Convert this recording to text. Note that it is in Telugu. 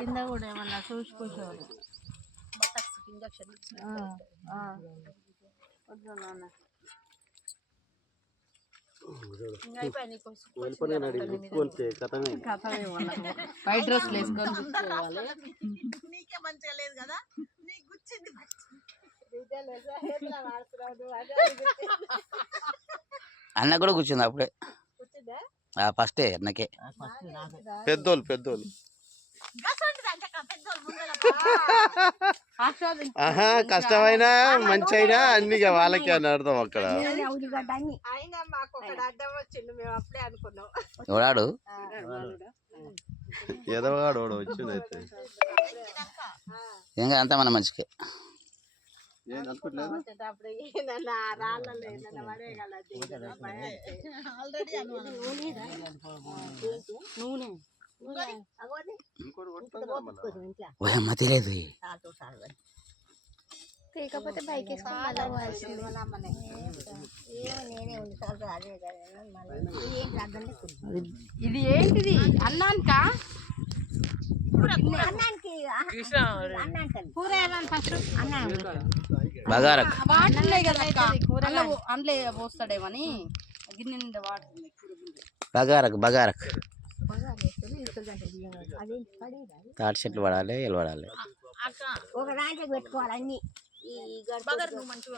కింద కూడా ఏమన్నా చూసుకోవాలి. ఇంజక్షన్ వైట్ డ్రెస్ వేసుకొని కూర్చోవాలి. నీకే మంచిగా లేదు కదా, నీకు గుచ్చింది. అన్న కూడా కూర్చుంది అప్పుడే, ఫస్టే అన్నకే. పెద్దోళ్ళు కష్టమైనా మంచి అయినా అన్ని వాళ్ళకే అని అర్థం అక్కడ. అయినా మాకు ఒకటి అడ్డం వచ్చిండు, మేము అప్పుడే అనుకున్నాం. ఎవడాడు ఎదవగాడు వచ్చిండు అయితే ఏం అంతా మన మంచికే. ఓయమ్మ తెలియదు లేకపోతే బైక్ ఇది ఏంటిది? అన్నానికా బగారకు వాటర్ కదా అందులో పోస్తాడేమని గిన్నె నిండా వాటర్. బగారకు తాటి చెట్లు పడాలి, ఎలు పడాలి. ఒక దాంట్లో పెట్టుకోవాలి అన్ని. బగారు నువ్వు మంచిగా